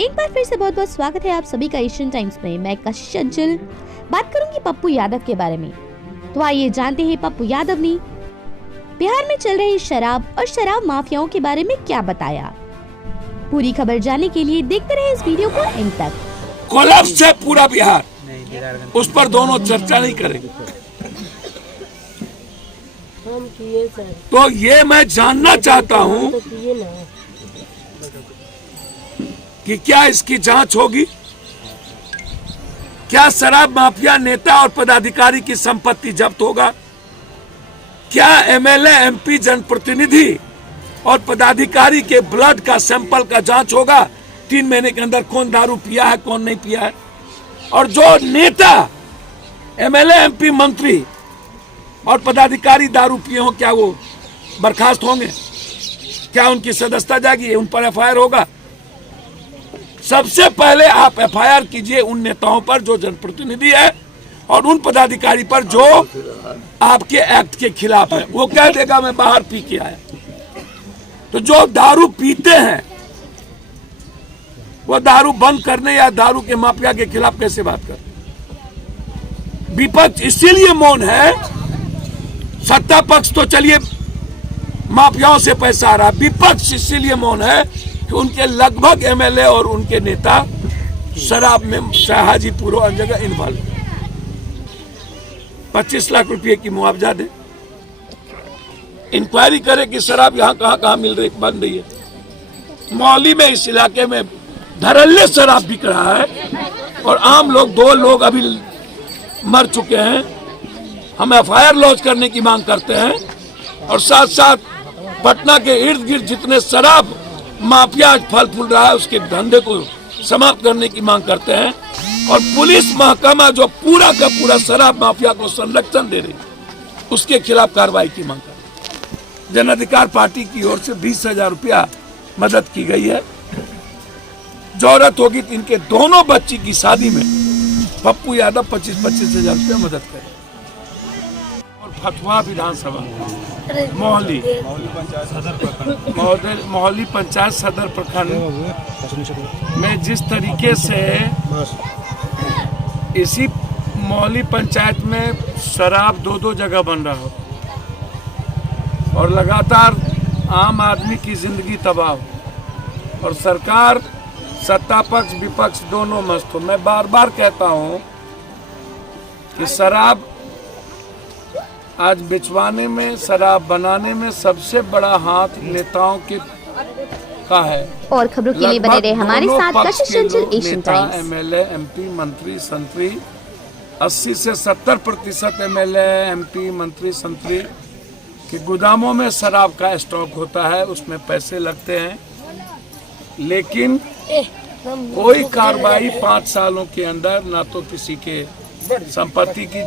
एक बार फिर से बहुत बहुत स्वागत है आप सभी का एशियन टाइम्स में। मैं कशिश अंचल बात करूंगी पप्पू यादव के बारे में। तो आइए जानते हैं पप्पू यादव ने बिहार में चल रही शराब और शराब माफियाओं के बारे में क्या बताया। पूरी खबर जानने के लिए देखते रहे इस वीडियो को एंड तक। कोलैप्स है पूरा बिहार, उस पर दोनों चर्चा नहीं करेंगे। तो ये मैं जानना चाहता हूँ कि क्या इसकी जांच होगी, क्या शराब माफिया नेता और पदाधिकारी की संपत्ति जब्त होगा, क्या एमएलए एमपी जनप्रतिनिधि और पदाधिकारी के ब्लड का सैंपल का जांच होगा 3 महीने के अंदर, कौन दारू पिया है कौन नहीं पिया है, और जो नेता एमएलए एमपी मंत्री और पदाधिकारी दारू पिए हो क्या वो बर्खास्त होंगे, क्या उनकी सदस्यता जाएगी, उन पर एफआईआर होगा। सबसे पहले आप एफआईआर कीजिए उन नेताओं पर जो जनप्रतिनिधि है और उन पदाधिकारी पर जो आपके एक्ट के खिलाफ है। वो कह देगा मैं बाहर पी के आया। तो जो दारू पीते हैं वो दारू बंद करने या दारू के माफिया के खिलाफ कैसे बात कर। विपक्ष इसीलिए मौन है, सत्ता पक्ष तो चलिए माफियाओं से पैसा आ रहा, विपक्ष इसीलिए मौन है कि उनके लगभग एमएलए और उनके नेता शराब में हाजीपुर और जगह इन्वॉल्व। 25 लाख रुपए की मुआवजा दे, इंक्वायरी करे कि शराब यहाँ कहाँ मिल रही बन रही है। मौली में इस इलाके में धड़ल्ले शराब बिक रहा है और आम लोग 2 लोग अभी मर चुके हैं। हम एफआईआर लॉन्च करने की मांग करते हैं और साथ साथ पटना के इर्द गिर्द जितने शराब माफिया फल फूल रहा है उसके धंधे को समाप्त करने की मांग करते हैं। और पुलिस महकमा जो पूरा का पूरा शराब माफिया को संरक्षण दे रही उसके खिलाफ कार्रवाई की मांग करते हैं। जन अधिकार पार्टी की ओर से 20,000 रुपया मदद की गई है। जरूरत होगी तो इनके दोनों बच्ची की शादी में पप्पू यादव 25,000 रुपया मदद करें। और फतुहा विधानसभा मोहाली पंचायत सदर प्रखंड में जिस तरीके से इसी मोहाली पंचायत में शराब 2 जगह बन रहा हो और लगातार आम आदमी की जिंदगी तबाह हो और सरकार सत्ता पक्ष विपक्ष दोनों मस्त हो। मैं बार बार कहता हूं कि शराब आज बिचवाने में, शराब बनाने में सबसे बड़ा हाथ नेताओं के का है। और खबरों के लिए बने रहे हमारे साथ कशिश अंचल एशियन टाइम्स। एमएलए एमपी मंत्री संतरी 80 से 70% एमएलए एमपी मंत्री संतरी के गोदामों में शराब का स्टॉक होता है, उसमें पैसे लगते हैं, लेकिन कोई कार्रवाई 5 सालों के अंदर ना तो किसी के संपत्ति की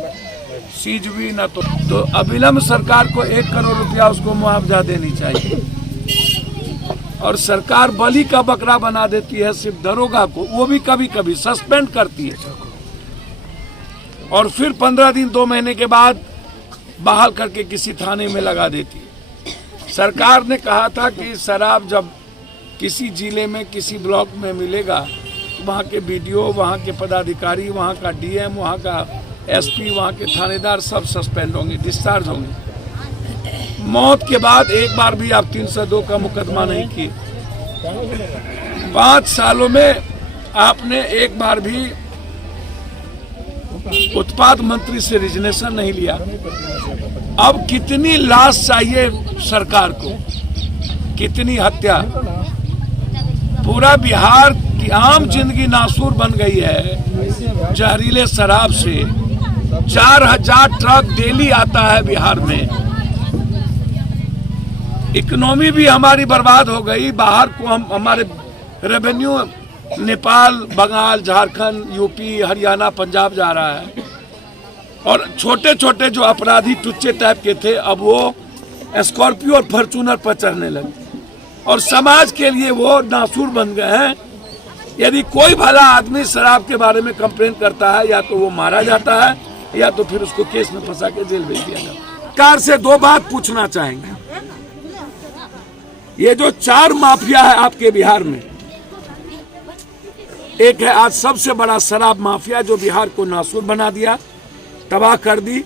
सीज हुई ना तो अविलंब सरकार को 1 करोड़ रुपया उसको मुआवजा देनी चाहिए। और सरकार बलि का बकरा बना देती है सिर्फ दरोगा को, वो भी कभी कभी सस्पेंड करती है और फिर 15 दिन 2 महीने के बाद बहाल करके किसी थाने में लगा देती है। सरकार ने कहा था कि शराब जब किसी जिले में किसी ब्लॉक में मिलेगा वहाँ के बीडीओ, वहाँ के पदाधिकारी, वहाँ का डीएम, वहाँ का एसपी, वहाँ के थानेदार सब सस्पेंड होंगे, डिस्चार्ज होंगे। मौत के बाद एक बार भी आप 302 का मुकदमा नहीं किए। 5 सालों में आपने एक बार भी उत्पाद मंत्री से रिजनेशन नहीं लिया। अब कितनी लाश चाहिए सरकार को, कितनी हत्या। पूरा बिहार की आम जिंदगी नासूर बन गई है जहरीले शराब से। 4000 ट्रक डेली आता है बिहार में। इकोनॉमी भी हमारी बर्बाद हो गई। बाहर को हमारे रेवेन्यू नेपाल, बंगाल, झारखंड, यूपी, हरियाणा, पंजाब जा रहा है। और छोटे छोटे जो अपराधी टुच्चे टाइप के थे अब वो स्कॉर्पियो और फॉर्च्यूनर पर चढ़ने लगे और समाज के लिए वो नासूर बन गए हैं। यदि कोई भला आदमी शराब के बारे में कंप्लेन करता है या तो वो मारा जाता है या तो फिर उसको केस में फंसा के जेल भेज दिया जाता है। सरकार से 2 बात पूछना चाहेंगे। ये जो 4 माफिया है आपके बिहार में, एक है आज सबसे बड़ा शराब माफिया जो बिहार को नासूर बना दिया, तबाह कर दी।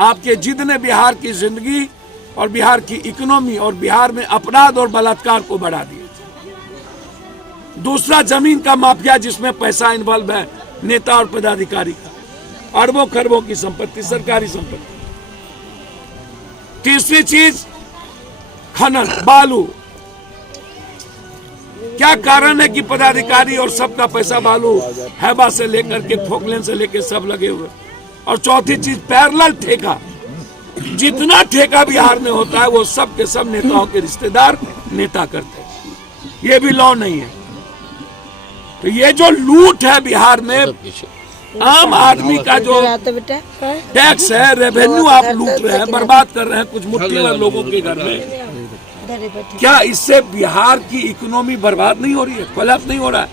आपके जिद ने बिहार की जिंदगी और बिहार की इकोनॉमी और बिहार में अपराध और बलात्कार को बढ़ा दिया। दूसरा जमीन का माफिया जिसमें पैसा इन्वॉल्व है नेता और पदाधिकारी का, अरबों खरबों की संपत्ति, सरकारी संपत्ति। तीसरी चीज खनन, बालू। क्या कारण है कि पदाधिकारी और सबका पैसा बालू हैबा से लेकर के फोकलेन से लेकर सब लगे हुए। और चौथी चीज पैरेलल ठेका। जितना ठेका बिहार में होता है वो सब के सब नेताओं के रिश्तेदार नेता करते हैं। ये भी लॉ नहीं है। तो ये जो लूट है बिहार में, आम आदमी का जो टैक्स है, रेवेन्यू आप लूट रहे हैं, बर्बाद कर रहे हैं कुछ मुट्ठीवार लोगों के घर में। क्या इससे बिहार की इकोनॉमी बर्बाद नहीं हो रही है, कोलैप्स नहीं हो रहा है?